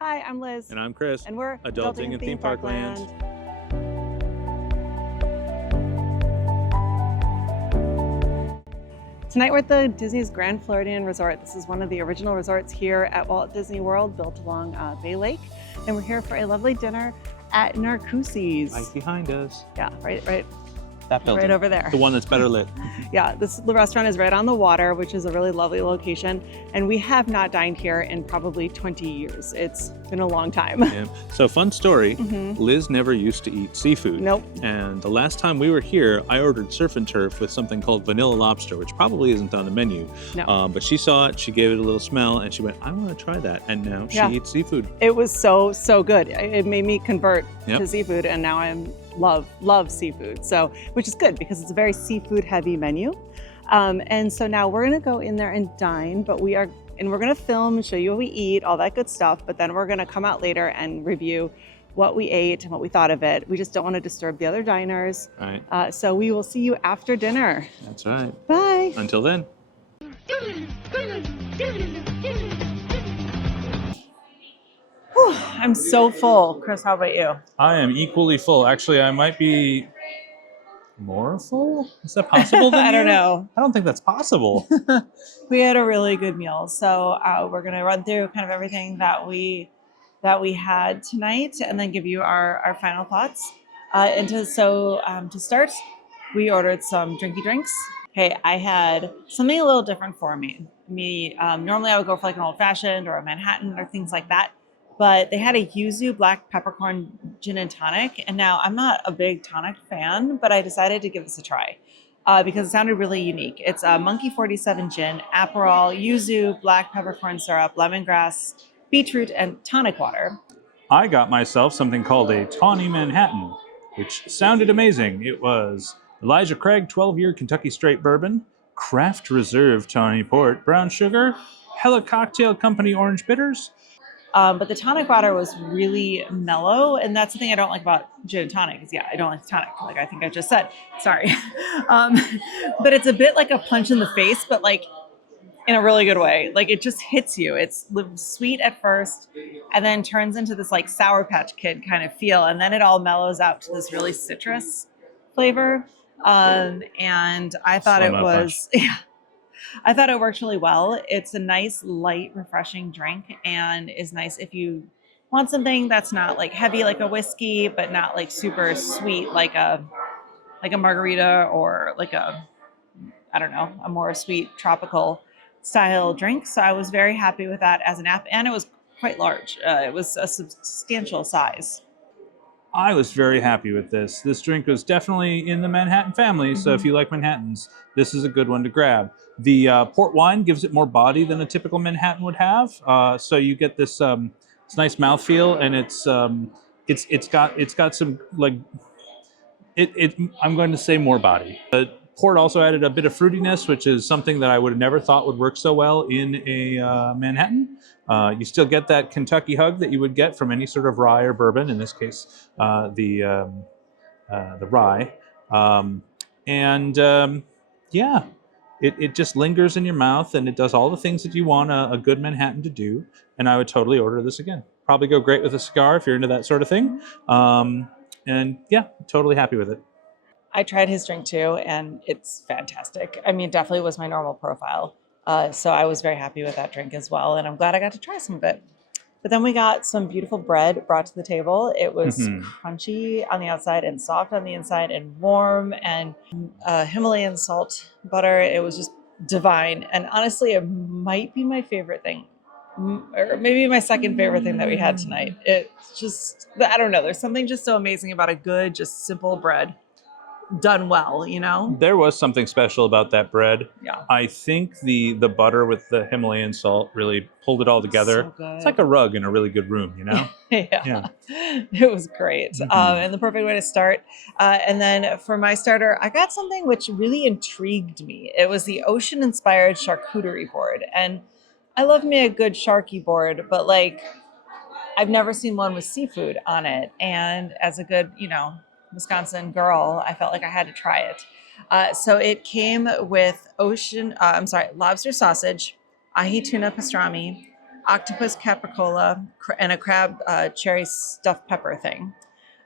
Hi, I'm Liz. And I'm Chris. And we're Adulting in Theme Park Land. Tonight we're at the Disney's Grand Floridian Resort. This is one of the original resorts here at Walt Disney World, built along Bay Lake. And we're here for a lovely dinner at Narcoossee's. Right behind us. Yeah, right That building. right over there. The one that's better lit. Yeah, the restaurant is right on the water, which is a really lovely location. And we have not dined here in probably 20 years. It's been a long time. Yeah. So fun story, Liz never used to eat seafood. Nope. And the last time we were here, I ordered surf and turf with something called vanilla lobster, which probably isn't on the menu. No. But she saw it, she gave it a little smell, and she went, I want to try that. And now she eats seafood. It was so good. It made me convert to seafood, and now I'm love seafood. So, which is good because it's a very seafood heavy menu. And so now we're gonna go in there and dine, but we're gonna film and show you what we eat, all that good stuff. But then we're gonna come out later and review what we ate and what we thought of it. We just don't want to disturb the other diners. Right. So we will see you after dinner. That's right. Bye. Until then. Whew, I'm so full. Chris, how about you? I am equally full. Actually, I might be more full? Is that possible? I don't know. I don't think that's possible. We had a really good meal. So we're going to run through kind of everything that we had tonight and then give you our final thoughts. To start, we ordered some drinky drinks. Okay, I had something a little different for me. Normally I would go for like an old fashioned or a Manhattan or things like that. But they had a yuzu black peppercorn gin and tonic. And now I'm not a big tonic fan, but I decided to give this a try because it sounded really unique. It's a Monkey 47 gin, Aperol, yuzu, black peppercorn syrup, lemongrass, beetroot, and tonic water. I got myself something called a Tawny Manhattan, which sounded amazing. It was Elijah Craig 12-year Kentucky Straight Bourbon, Craft Reserve Tawny Port, brown sugar, Hella Cocktail Company orange bitters. But the tonic water was really mellow, and that's the thing I don't like about gin and tonic is, I don't like the tonic, like I think I just said. Sorry. But it's a bit like a punch in the face, but like in a really good way. Like it just hits you. It's sweet at first, and then turns into this like Sour Patch Kid kind of feel, and then it all mellows out to this really citrus flavor. And I thought it was... I thought it worked really well. It's a nice, light, refreshing drink and is nice if you want something that's not like heavy like a whiskey, but not like super sweet like a margarita or like a more sweet tropical style drink. So I was very happy with that as an app, and it was quite large. It was a substantial size. I was very happy with this. This drink was definitely in the Manhattan family, so if you like Manhattans, this is a good one to grab. The port wine gives it more body than a typical Manhattan would have, so you get this nice mouthfeel, and it's got some like I'm going to say more body. The port also added a bit of fruitiness, which is something that I would have never thought would work so well in a Manhattan. You still get that Kentucky hug that you would get from any sort of rye or bourbon. In this case, the rye, it just lingers in your mouth, and it does all the things that you want a good Manhattan to do. And I would totally order this again. Probably go great with a cigar if you're into that sort of thing. And yeah, totally happy with it. I tried his drink too, and it's fantastic. I mean, it definitely was my normal profile. So I was very happy with that drink as well, and I'm glad I got to try some of it. But then we got some beautiful bread brought to the table. It was crunchy on the outside and soft on the inside and warm, and Himalayan salt butter. It was just divine. And honestly, it might be my favorite thing, or maybe my second favorite thing that we had tonight. It's just, I don't know. There's something just so amazing about a good, just simple bread done well, you know? There was something special about that bread. Yeah. I think the butter with the Himalayan salt really pulled it all together. So good. It's like a rug in a really good room, you know? Yeah. It was great. And the perfect way to start. And then for my starter, I got something which really intrigued me. It was the ocean-inspired charcuterie board. And I love me a good sharky board, but like, I've never seen one with seafood on it. And as a good, Wisconsin girl, I felt like I had to try it. So it came with lobster sausage, ahi tuna pastrami, octopus capricola, and a crab cherry stuffed pepper thing.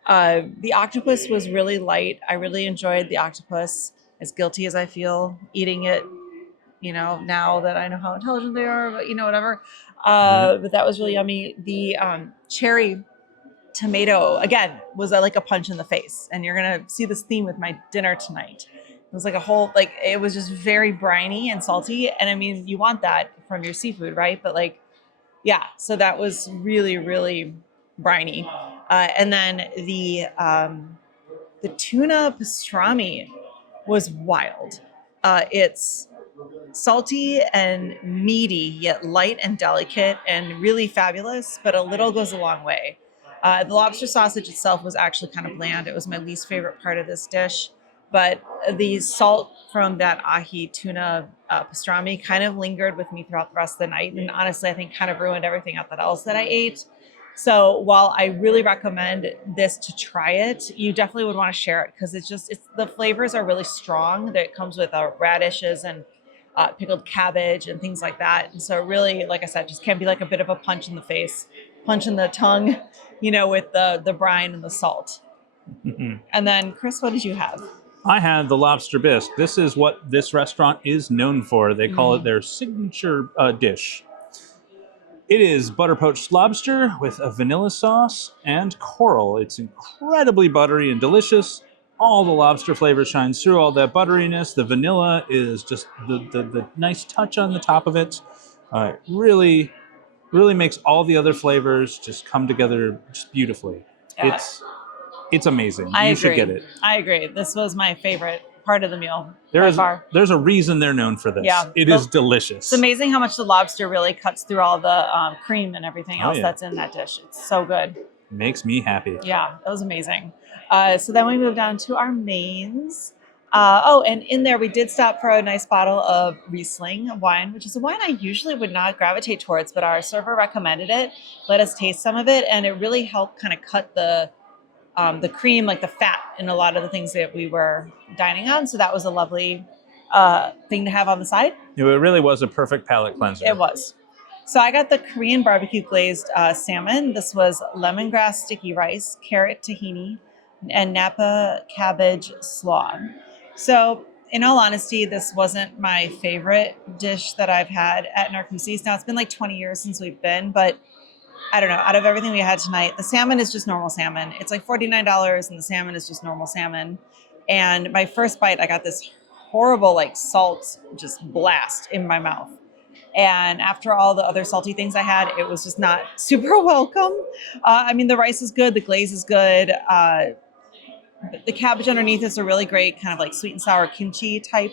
The octopus was really light. I really enjoyed the octopus. As guilty as I feel eating it, now that I know how intelligent they are, but whatever. But that was really yummy. The cherry tomato again was like a punch in the face, and you're gonna see this theme with my dinner tonight. It was like a whole, like, it was just very briny and salty, and I mean, you want that from your seafood, right? But like, yeah, so that was really, really briny. And then the tuna pastrami was wild. It's salty and meaty, yet light and delicate and really fabulous, but a little goes a long way. The lobster sausage itself was actually kind of bland. It was my least favorite part of this dish, but the salt from that ahi tuna pastrami kind of lingered with me throughout the rest of the night. And honestly, I think kind of ruined everything else that I ate. So while I really recommend this to try it, you definitely would want to share it because it's the flavors are really strong. That it comes with radishes and pickled cabbage and things like that. And so really, like I said, just can be like a bit of a punch in the face, punch in the tongue, with the brine and the salt. And then Chris, what did you have? I had the lobster bisque. This is what this restaurant is known for. They call it their signature dish. It is butter poached lobster with a vanilla sauce and coral. It's incredibly buttery and delicious. All the lobster flavor shines through, all that butteriness. The vanilla is just the nice touch on the top of it. Really, really makes all the other flavors just come together just beautifully. Yeah. It's amazing. I You agree. should get it. I agree. This was my favorite part of the meal. There's a reason they're known for this. Yeah. It is delicious. It's amazing how much the lobster really cuts through all the cream and everything else that's in that dish. It's so good. Makes me happy. Yeah, that was amazing. So then we moved on to our mains. And in there we did stop for a nice bottle of Riesling wine, which is a wine I usually would not gravitate towards, but our server recommended it. Let us taste some of it, and it really helped kind of cut the cream, like the fat in a lot of the things that we were dining on. So that was a lovely thing to have on the side. It really was a perfect palate cleanser. It was. So I got the Korean barbecue glazed salmon. This was lemongrass sticky rice, carrot tahini, and Napa cabbage slaw. So in all honesty, this wasn't my favorite dish that I've had at Narcoossee's. Now it's been like 20 years since we've been, but I don't know, out of everything we had tonight, the salmon is just normal salmon. It's like $49 and the salmon is just normal salmon. And my first bite, I got this horrible like salt just blast in my mouth. And after all the other salty things I had, it was just not super welcome. I mean, the rice is good. The glaze is good. The cabbage underneath is a really great kind of like sweet and sour kimchi type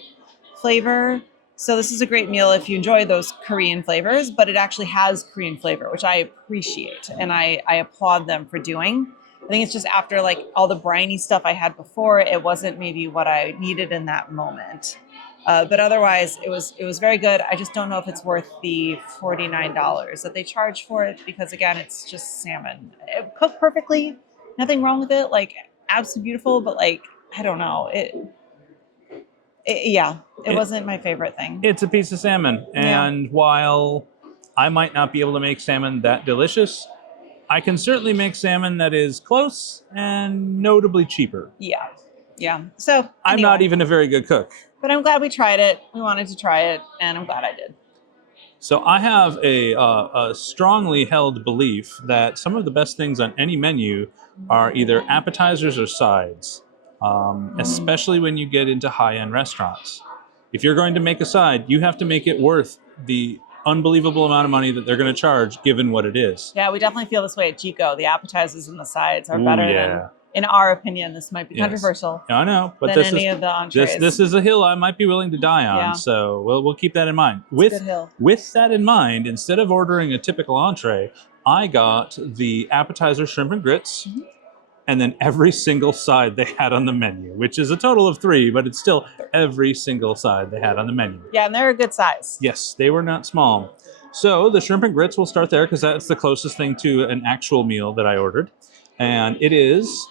flavor. So this is a great meal if you enjoy those Korean flavors, but it actually has Korean flavor, which I appreciate. And I applaud them for doing. I think it's just after like all the briny stuff I had before, it wasn't maybe what I needed in that moment. But otherwise, it was very good. I just don't know if it's worth the $49 that they charge for it because, again, it's just salmon. It cooked perfectly. Nothing wrong with it. Like, absolutely beautiful, but, like, I don't know. It wasn't my favorite thing. It's a piece of salmon. And while I might not be able to make salmon that delicious, I can certainly make salmon that is close and notably cheaper. Yeah. So anyway. I'm not even a very good cook. But I'm glad we tried it. We wanted to try it, and I'm glad I did. So I have a strongly held belief that some of the best things on any menu are either appetizers or sides, especially when you get into high-end restaurants. If you're going to make a side, you have to make it worth the unbelievable amount of money that they're going to charge, given what it is. Yeah, we definitely feel this way at Chico. The appetizers and the sides are better than... In our opinion, this might be controversial. I know, but of the entrees. This is a hill I might be willing to die on. So we'll keep that in mind. With that in mind, instead of ordering a typical entree, I got the appetizer shrimp and grits, and then every single side they had on the menu, which is a total of 3, but it's still every single side they had on the menu. Yeah, and they're a good size. Yes, they were not small. So the shrimp and grits, we'll start there because that's the closest thing to an actual meal that I ordered, and it is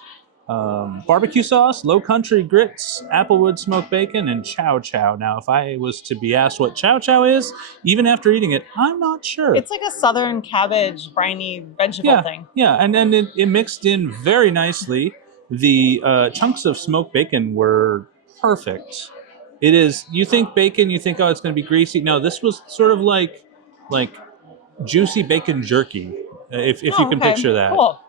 Barbecue sauce, low country grits, applewood smoked bacon, and chow chow. Now, if I was to be asked what chow chow is, even after eating it, I'm not sure. It's like a southern cabbage, briny vegetable thing. Yeah, and then it mixed in very nicely. The chunks of smoked bacon were perfect. It is, you think bacon, you think, oh, it's going to be greasy. No, this was sort of like juicy bacon jerky, if you can picture that. Cool.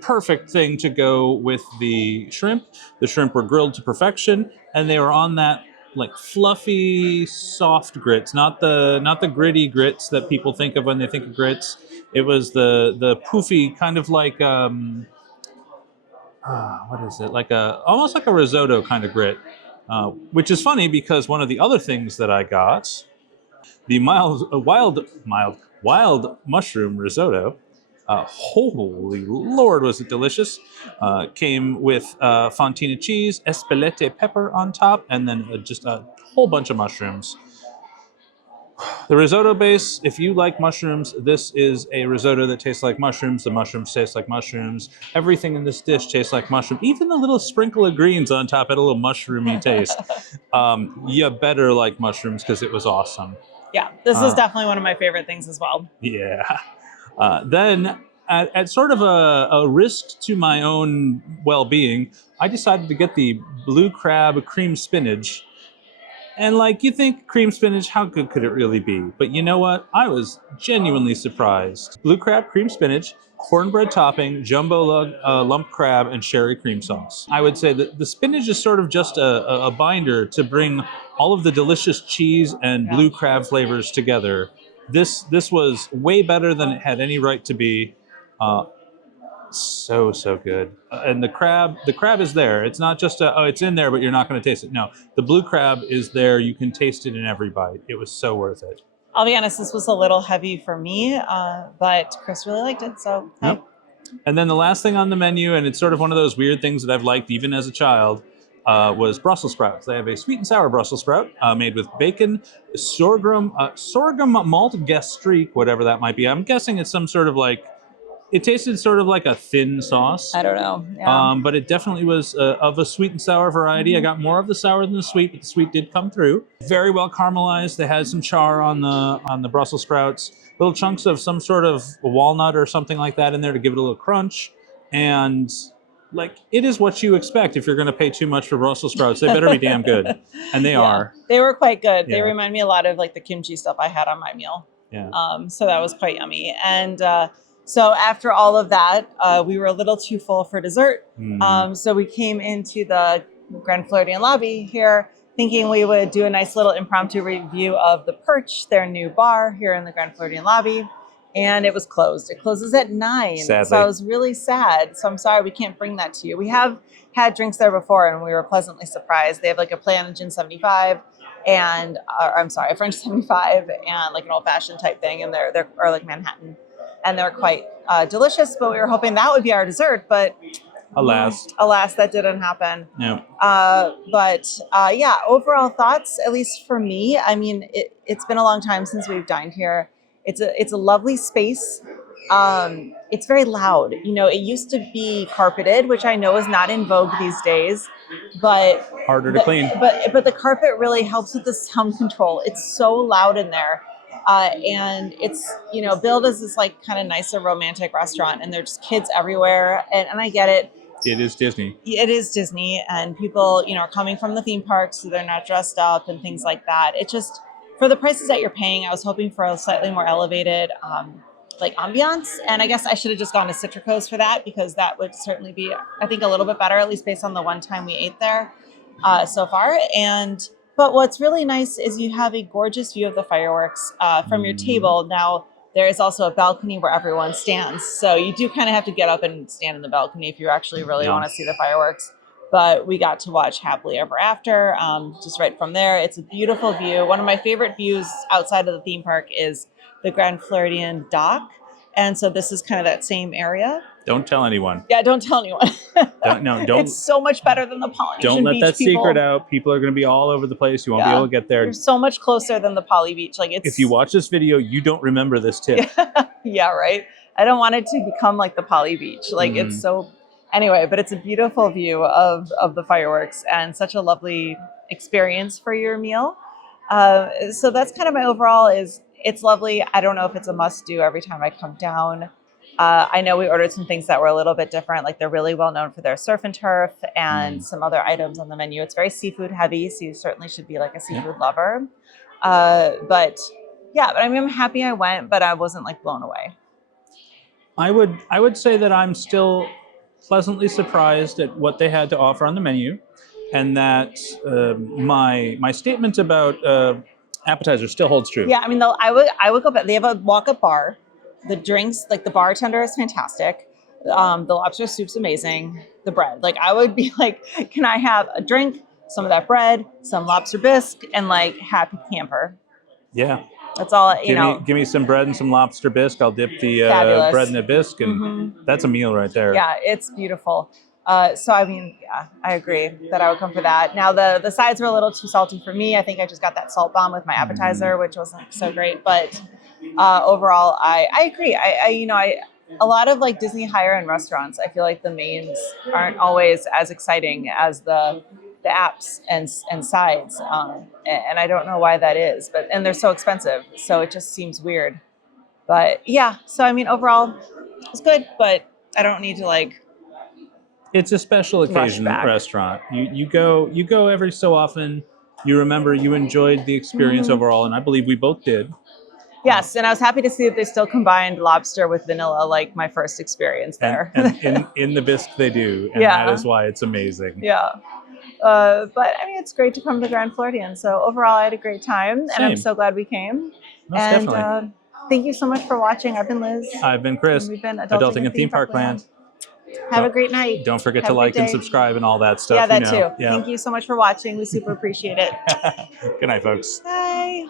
Perfect thing to go with the shrimp. The shrimp were grilled to perfection, and they were on that like fluffy, soft grits, not the gritty grits that people think of when they think of grits. It was the poofy kind of like what is it? Like almost like a risotto kind of grit, which is funny because one of the other things that I got, the wild mushroom risotto. Holy Lord, was it delicious! Came with fontina cheese, espelette pepper on top, and then just a whole bunch of mushrooms. The risotto base, if you like mushrooms, this is a risotto that tastes like mushrooms. The mushrooms taste like mushrooms. Everything in this dish tastes like mushroom. Even the little sprinkle of greens on top had a little mushroomy taste. You better like mushrooms because it was awesome. Yeah, this is definitely one of my favorite things as well. Yeah. Then, at sort of a risk to my own well-being, I decided to get the blue crab cream spinach. And like, you think cream spinach, how good could it really be? But you know what? I was genuinely surprised. Blue crab cream spinach, cornbread topping, jumbo lump crab, and sherry cream sauce. I would say that the spinach is sort of just a binder to bring all of the delicious cheese and blue crab flavors together. This was way better than it had any right to be. So good. And the crab is there. It's not just it's in there, but you're not going to taste it. No, the blue crab is there. You can taste it in every bite. It was so worth it. I'll be honest, this was a little heavy for me, but Chris really liked it. So yep. And then the last thing on the menu, and it's sort of one of those weird things that I've liked even as a child, was Brussels sprouts. They have a sweet and sour Brussels sprout made with bacon, sorghum malt gastrique, whatever that might be. I'm guessing it's some sort of like, it tasted sort of like a thin sauce. I don't know. Yeah. But it definitely was of a sweet and sour variety. I got more of the sour than the sweet, but the sweet did come through. Very well caramelized. They had some char on the Brussels sprouts. Little chunks of some sort of walnut or something like that in there to give it a little crunch. And like, it is what you expect if you're going to pay too much for Brussels sprouts. They better be damn good. And they are. They were quite good. Yeah. They remind me a lot of like the kimchi stuff I had on my meal. Yeah. So that was quite yummy. And so after all of that, we were a little too full for dessert. So we came into the Grand Floridian lobby here thinking we would do a nice little impromptu review of the Perch, their new bar here in the Grand Floridian lobby. And it was closed. It closes at 9. Sadly. So I was really sad. So I'm sorry we can't bring that to you. We have had drinks there before and we were pleasantly surprised. They have like a plain gin 75 and, I'm sorry, a French 75 and like an old fashioned type thing. And they're or like Manhattan. And they're quite delicious, but we were hoping that would be our dessert. But alas, that didn't happen. Yeah. Yeah, overall thoughts, at least for me, I mean, it's been a long time since we've dined here. It's a lovely space. It's very loud. You know, it used to be carpeted, which I know is not in vogue these days, but harder to clean. But the carpet really helps with the sound control. It's so loud in there. And it's, you know, billed as this like kind of nicer romantic restaurant and there's just kids everywhere. And I get it. It is Disney. It is Disney and people, you know, are coming from the theme parks, so they're not dressed up and things like that. It just, for the prices that you're paying, I was hoping for a slightly more elevated, like ambiance. And I guess I should have just gone to Citrico's for that because that would certainly be, I think, a little bit better, at least based on the one time we ate there so far. But what's really nice is you have a gorgeous view of the fireworks from your table. Now, there is also a balcony where everyone stands. So you do kind of have to get up and stand in the balcony if you actually really want to see the fireworks. But we got to watch Happily Ever After just right from there. It's a beautiful view. One of my favorite views outside of the theme park is the Grand Floridian dock. And so this is kind of that same area. Don't tell anyone. Yeah, don't tell anyone. Don't. It's so much better than the Polynesian Don't let beach that people. secret out. People are going to be all over the place. You won't be able to get there. You're so much closer than the Poly Beach. Like it's. If you watch this video, you don't remember this tip. Yeah, right. I don't want it to become like the Poly Beach. Like it's so. Anyway, but it's a beautiful view of the fireworks and such a lovely experience for your meal. So that's kind of my overall is it's lovely. I don't know if it's a must do every time I come down. I know we ordered some things that were a little bit different. Like they're really well known for their surf and turf and some other items on the menu. It's very seafood heavy, so you certainly should be like a seafood lover. But yeah, but I mean, I'm happy I went, but I wasn't like blown away. I would say that I'm still pleasantly surprised at what they had to offer on the menu, and that my statement about appetizers still holds true. Yeah, I mean, I would go back. They have a walk-up bar. The drinks, like the bartender is fantastic. The lobster soup's amazing. The bread, like I would be like, can I have a drink, some of that bread, some lobster bisque, and like happy camper. Yeah. That's all, you know. Give me some bread and some lobster bisque. I'll dip the bread in the bisque, and that's a meal right there. Yeah, it's beautiful. So I mean, yeah, I agree that I would come for that. Now the sides were a little too salty for me. I think I just got that salt bomb with my appetizer, which wasn't so great. But overall, I agree. A lot of like Disney higher end restaurants, I feel like the mains aren't always as exciting as the apps and sides, and I don't know why that is. And they're so expensive, so it just seems weird. But yeah, so I mean, overall, it's good, but I don't need to like. It's a special occasion restaurant. You go every so often. You remember you enjoyed the experience overall, and I believe we both did. Yes, and I was happy to see that they still combined lobster with vanilla, like my first experience there. And in the bisque they do, and that is why it's amazing. Yeah. But I mean, it's great to come to Grand Floridian. So overall, I had a great time, and I'm so glad we came. Most definitely. Thank you so much for watching. I've been Liz. I've been Chris. And we've been Adulting in Theme Park Land. Have a great night. Don't forget to like and subscribe and all that stuff. Yeah, that too. Yeah. Thank you so much for watching. We super appreciate it. Good night, folks. Bye.